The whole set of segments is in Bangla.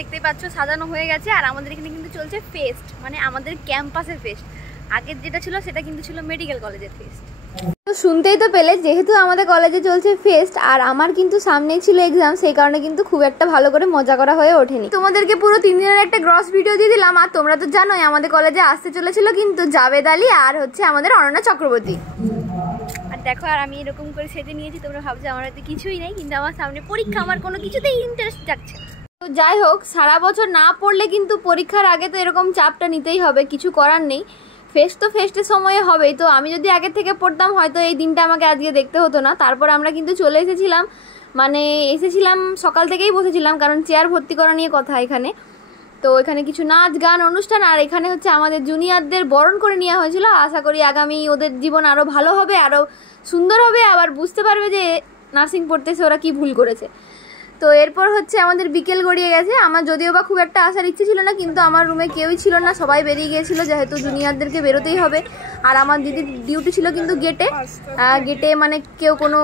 দেখতেই পাচ্ছ সাজানো হয়ে গেছে। আর আমাদের এখানে কিন্তু চলছে ফেস্ট, মানে আমাদের ক্যাম্পাসের ফেস্ট। আগের যেটা ছিল সেটা কিন্তু ছিল মেডিকেল কলেজের ফেস্ট। তো শুনতেই তো পেলে, যেহেতু আমাদের কলেজে চলছে ফেস্ট আর আমার কিন্তু সামনেই ছিল এক্সাম, সেই কারণে কিন্তু খুব একটা ভালো করে মজা করা হয়ে ওঠেনি। তোমাদেরকে পুরো 3 দিনের একটা গ্রস ভিডিও দিয়ে দিলাম। আর তোমরা তো জানোই আমাদের কলেজে আসতে চলেছিল কিন্তু জাভেদ আলী আর হচ্ছে আমাদের অনন্যা চক্রবর্তী। আর দেখো, আর আমি এরকম করে সেজে নিয়েছি। তোমরা ভাবছো আমার হাতে কিছুই নেই, কিন্তু আমার সামনে পরীক্ষা, আমার কোনো কিছুতেই ইন্টারেস্ট যাচ্ছে না। তো যাই হোক, সারা বছর না পড়লে কিন্তু পরীক্ষার আগে তো এরকম চাপটা নিতেই হবে, কিছু করার নেই। ফেস্ট তো ফেস্টের সময়ে হবেই। তো আমি যদি আগের থেকে পড়তাম হয়তো এই দিনটা আমাকে আজকে দেখতে হতো না। তারপর আমরা কিন্তু চলে এসেছিলাম, মানে এসেছিলাম সকাল থেকেই বসেছিলাম, কারণ চেয়ার ভর্তি করা নিয়ে কথা এখানে। তো এখানে কিছু নাচ গান অনুষ্ঠান, আর এখানে হচ্ছে আমাদের জুনিয়রদের বরণ করে নেওয়া হয়েছিল। আশা করি আগামী ওদের জীবন আরও ভালো হবে, আরও সুন্দর হবে, আবার বুঝতে পারবে যে নার্সিং পড়তেছে ওরা কি ভুল করেছে। তো এরপর হচ্ছে আমাদের বিকেল গড়িয়ে গেছে। আমার যদিও বা খুব একটা আসার ইচ্ছে ছিল না, কিন্তু আমার রুমে কেউই ছিল না, সবাই বেরিয়ে গিয়েছিল, যেহেতু জুনিয়রদেরকে বেরোতেই হবে। আর আমার দিদির ডিউটি ছিল কিন্তু গেটে মানে কেউ কোনো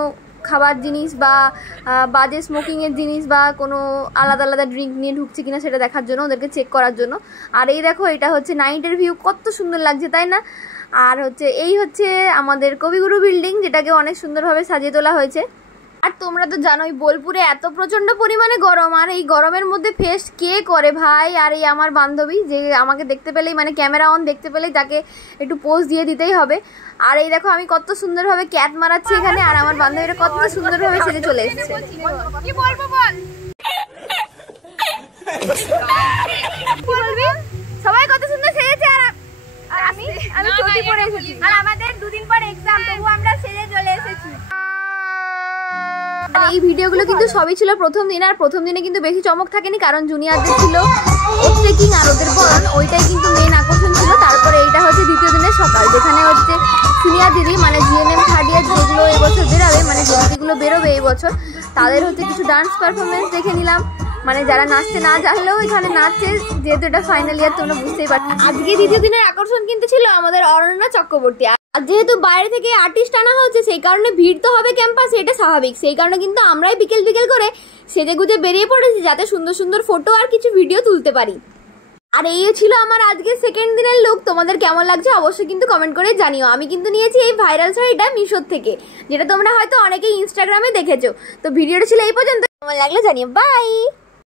খাবার জিনিস বা বাজে স্মোকিংয়ের জিনিস বা কোনো আলাদা আলাদা ড্রিঙ্ক নিয়ে ঢুকছে কিনা সেটা দেখার জন্য, ওদেরকে চেক করার জন্য। আর এই দেখো, এটা হচ্ছে নাইটের ভিউ, কত সুন্দর লাগছে তাই না? আর হচ্ছে এই হচ্ছে আমাদের কবিগুরু বিল্ডিং, যেটাকে অনেক সুন্দরভাবে সাজিয়ে তোলা হয়েছে। আর তোমরা তো জানোই বোলপুরে এত প্রচণ্ড পরিমাণে গরম, আর এই গরমের মধ্যে ফেস্ট কে করে ভাই? আর এই আমার বান্ধবী, যে আমাকে দেখতে পেলেই মানে ক্যামেরা অন দেখতে পেলেই তাকে একটু পোজ দিয়ে দিতেই হবে। আর এই দেখো আমি কত সুন্দরভাবে ক্যাট মারাচ্ছি এখানে, আর আমার বান্ধবীরা কত সুন্দরভাবে সেজে চলে এসেছে। কি বলবো বল, কি বলবি? সবাই কত সুন্দর সেজেছে, আর আমি চটি পরে এসেছি। আর আমাদের 2 দিন পর এক্সাম, তবু আমরা সেজে চলে এসেছি। আর এই ভিডিওগুলো কিন্তু সবই ছিল প্রথম দিন, আর প্রথম দিনে কিন্তু বেশি চমক থাকেনি, কারণ জুনিয়রদের ছিল ট্রেকিং আর ওদের বরণ, ওইটাই কিন্তু মেন আকর্ষণ ছিল। তারপরে এইটা হচ্ছে দ্বিতীয় দিনের সকাল, যেখানে হচ্ছে সিনিয়র দিদি মানে জিএনএম থার্ড ইয়ার যেগুলো এবছর বেরোবে, মানে যেগুলো বেরোবে এই বছর, তাদের হচ্ছে কিছু ডান্স পারফরমেন্স দেখে নিলাম। মানে যারা নাচতে না জানলেও এখানে নাচছে, যেহেতু এটা ফাইনাল ইয়ার তোমরা বুঝতেই পারছো। আজকে দ্বিতীয় দিনের আকর্ষণ কিন্তু ছিল আমাদের অনন্যা চক্রবর্তী। আর যেহেতু বাইরে থেকে আর্টিস্ট আনা হচ্ছে, সেই কারণে ভিড় তো হবে ক্যাম্পাসে, এটা স্বাভাবিক। সেই কারণে কিন্তু আমরাই বিকেল করে সেজে গুজে বেরিয়ে পড়েছি, যাতে সুন্দর সুন্দর ফটো আর কিছু ভিডিও তুলতে পারি। আর এই ছিল আমার আজকে সেকেন্ড দিনের লুক। তোমাদের কেমন লাগছে অবশ্যই কিন্তু কমেন্ট করে জানিও। আমি কিন্তু নিয়েছি এই ভাইরাল শাড়িটা মিশোর থেকে, যেটা তোমরা হয়তো অনেকেই ইনস্টাগ্রামে দেখেছো। তো ভিডিওটা ছিল এই পর্যন্ত, কেমন লাগলো জানিও। বাই।